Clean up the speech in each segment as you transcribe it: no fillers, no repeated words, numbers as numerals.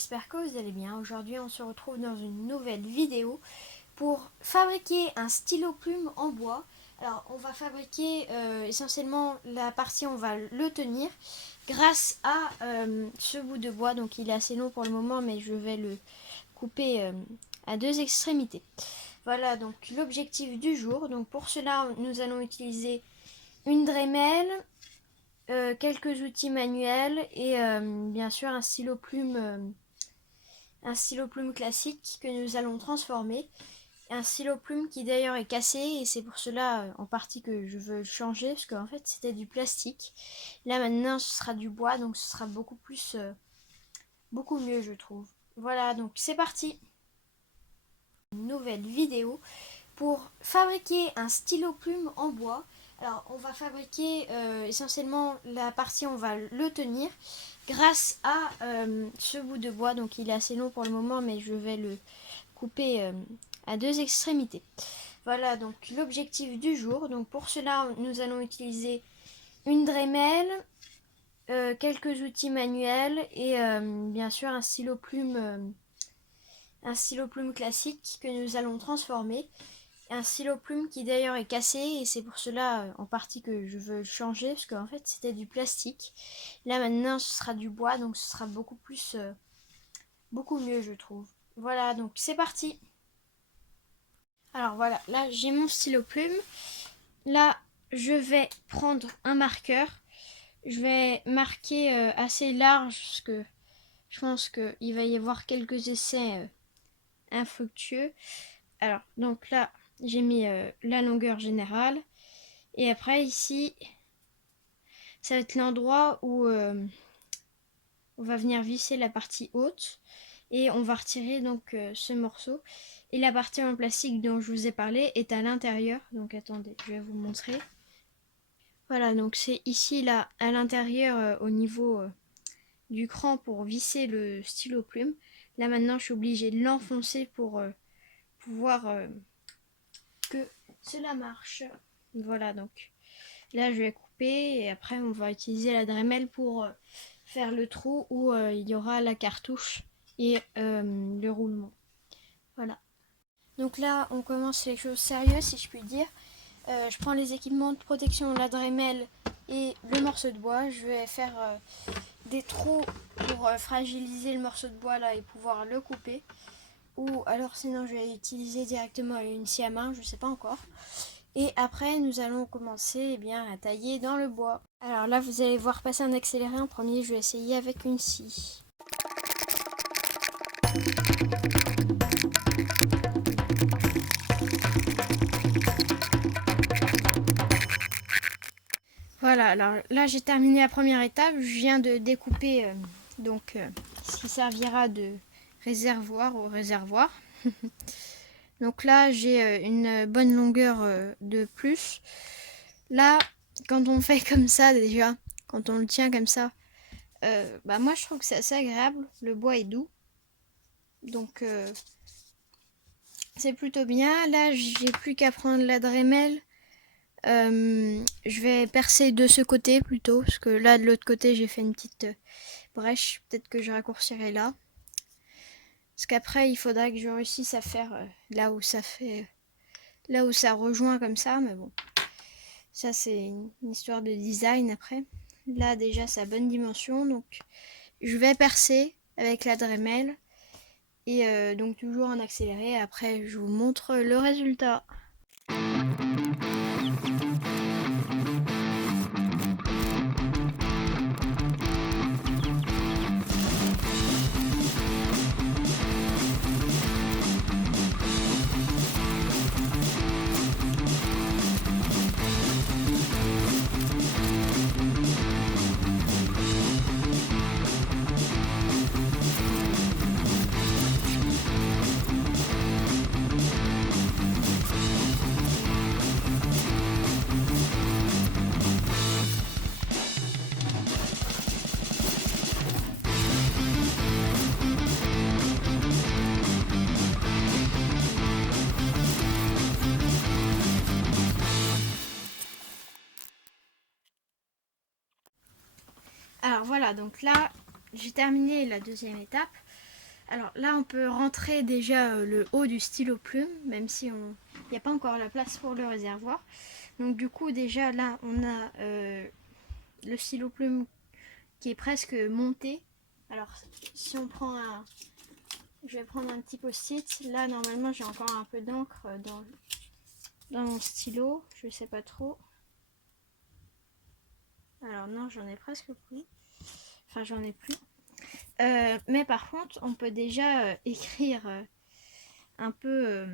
j'espère que vous allez bien. Aujourd'hui on se retrouve dans une nouvelle vidéo pour fabriquer un stylo plume en bois. Alors on va fabriquer essentiellement la partie, on va le tenir grâce à ce bout de bois. Donc il est assez long pour le moment mais je vais le couper à deux extrémités. Voilà donc l'objectif du jour. Donc pour cela nous allons utiliser une Dremel, quelques outils manuels et bien sûr un stylo plume classique que nous allons transformer. Un stylo plume qui d'ailleurs est cassé et c'est pour cela en partie que je veux le changer parce qu'en fait c'était du plastique. Là maintenant ce sera du bois donc ce sera beaucoup mieux je trouve. Voilà donc c'est parti. Une nouvelle vidéo pour fabriquer un stylo plume en bois. Alors on va fabriquer essentiellement la partie, on va le tenir grâce à ce bout de bois. Donc il est assez long pour le moment mais je vais le couper à deux extrémités. Voilà donc l'objectif du jour. Donc pour cela nous allons utiliser une Dremel, quelques outils manuels et bien sûr un stylo plume classique que nous allons transformer. Un stylo plume qui d'ailleurs est cassé et c'est pour cela en partie que je veux le changer parce qu'en fait c'était du plastique. Là maintenant ce sera du bois donc ce sera beaucoup mieux je trouve. Voilà donc c'est parti. Alors voilà, là j'ai mon stylo plume. Là je vais prendre un marqueur. Je vais marquer assez large parce que je pense qu'il va y avoir quelques essais infructueux. Alors donc là j'ai mis la longueur générale. Et après ici, ça va être l'endroit où on va venir visser la partie haute. Et on va retirer donc ce morceau. Et la partie en plastique dont je vous ai parlé est à l'intérieur. Donc attendez, je vais vous montrer. Voilà, donc c'est ici là à l'intérieur au niveau du cran pour visser le stylo plume. Là maintenant je suis obligée de l'enfoncer pour pouvoir que cela marche. Voilà donc. Là, je vais couper et après, on va utiliser la Dremel pour faire le trou où il y aura la cartouche et le roulement. Voilà. Donc là, on commence les choses sérieuses, si je puis dire. Je prends les équipements de protection, la Dremel et le morceau de bois. Je vais faire des trous pour fragiliser le morceau de bois là et pouvoir le couper. Ou alors sinon, je vais utiliser directement une scie à main, je ne sais pas encore. Et après, nous allons commencer à tailler dans le bois. Alors là, vous allez voir passer un accéléré en premier. Je vais essayer avec une scie. Voilà, alors là, j'ai terminé la première étape. Je viens de découper ce qui servira de réservoir au réservoir. Donc là, j'ai une bonne longueur de plus. Là, quand on fait comme ça déjà, quand on le tient comme ça, moi je trouve que c'est assez agréable. Le bois est doux. Donc c'est plutôt bien. Là, j'ai plus qu'à prendre la Dremel. Je vais percer de ce côté plutôt, parce que là, de l'autre côté, j'ai fait une petite brèche. Peut-être que je raccourcirai là. Parce qu'après, il faudra que je réussisse à faire là où ça rejoint comme ça. Mais bon, ça, c'est une histoire de design après. Là, déjà, c'est à bonne dimension. Donc, je vais percer avec la Dremel. Et donc toujours en accéléré. Après je vous montre le résultat. Alors voilà, donc là j'ai terminé la deuxième étape. Alors là, on peut rentrer déjà le haut du stylo plume, même si il n'y a pas encore la place pour le réservoir. Donc du coup, déjà là, on a le stylo plume qui est presque monté. Alors si on prend un... Je vais prendre un petit post-it. Là, normalement, j'ai encore un peu d'encre dans mon stylo. Je sais pas trop. Alors non, j'en ai presque plus. Enfin, j'en ai plus. Mais par contre, on peut déjà écrire un peu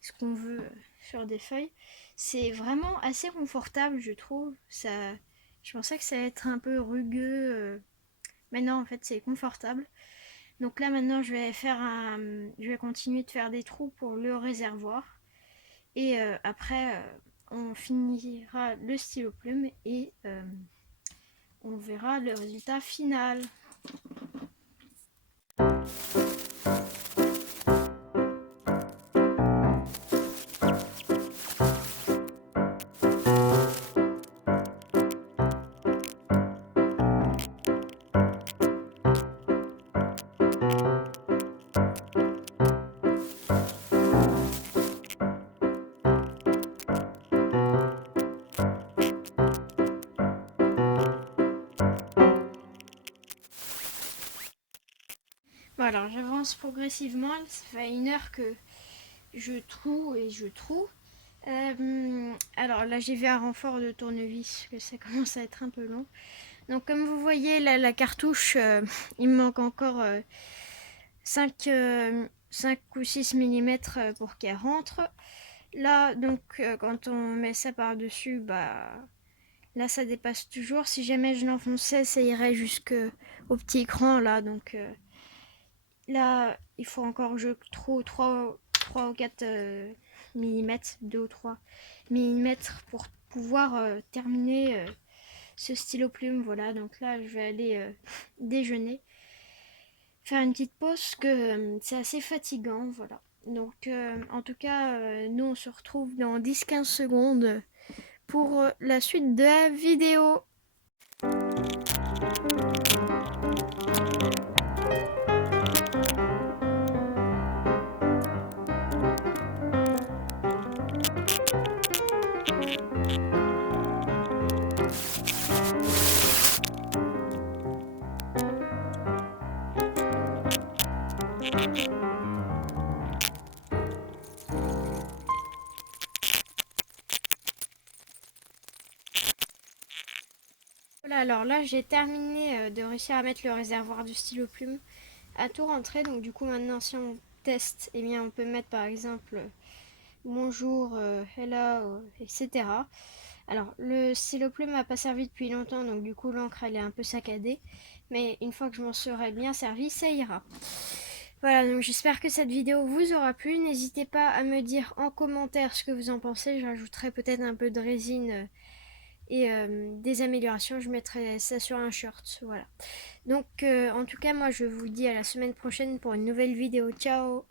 ce qu'on veut sur des feuilles. C'est vraiment assez confortable, je trouve. Je pensais que ça allait être un peu rugueux, mais non, en fait, c'est confortable. Donc là, maintenant, je vais continuer de faire des trous pour le réservoir. Et après, on finira le stylo plume et on verra le résultat final. Bon, alors j'avance progressivement. Ça fait 1 heure que je troue et je troue. Alors là, j'ai vu un renfort de tournevis, que ça commence à être un peu long. Donc comme vous voyez, là, la cartouche, il me manque encore 5 ou 6 mm pour qu'elle rentre. Là, donc, quand on met ça par-dessus, bah, là, ça dépasse toujours. Si jamais je l'enfonçais, ça irait jusqu'au petit écran, là. Donc, là, il faut encore que je trouve 3 ou 4 mm, 2 ou 3 mm pour pouvoir terminer ce stylo plume. Voilà, donc là, je vais aller déjeuner. Faire une petite pause que c'est assez fatigant, voilà. Donc en tout cas, nous on se retrouve dans 10-15 secondes pour la suite de la vidéo. Voilà, alors là j'ai terminé de réussir à mettre le réservoir du stylo plume à tout rentrer. Donc du coup maintenant si on teste, eh bien on peut mettre par exemple bonjour, hello, etc. Alors le stylo plume m'a pas servi depuis longtemps, donc du coup l'encre elle est un peu saccadée. Mais une fois que je m'en serai bien servi, ça ira. Voilà, donc j'espère que cette vidéo vous aura plu. N'hésitez pas à me dire en commentaire ce que vous en pensez. Je rajouterai peut-être un peu de résine et des améliorations. Je mettrai ça sur un short. Voilà. Donc en tout cas, moi je vous dis à la semaine prochaine pour une nouvelle vidéo. Ciao!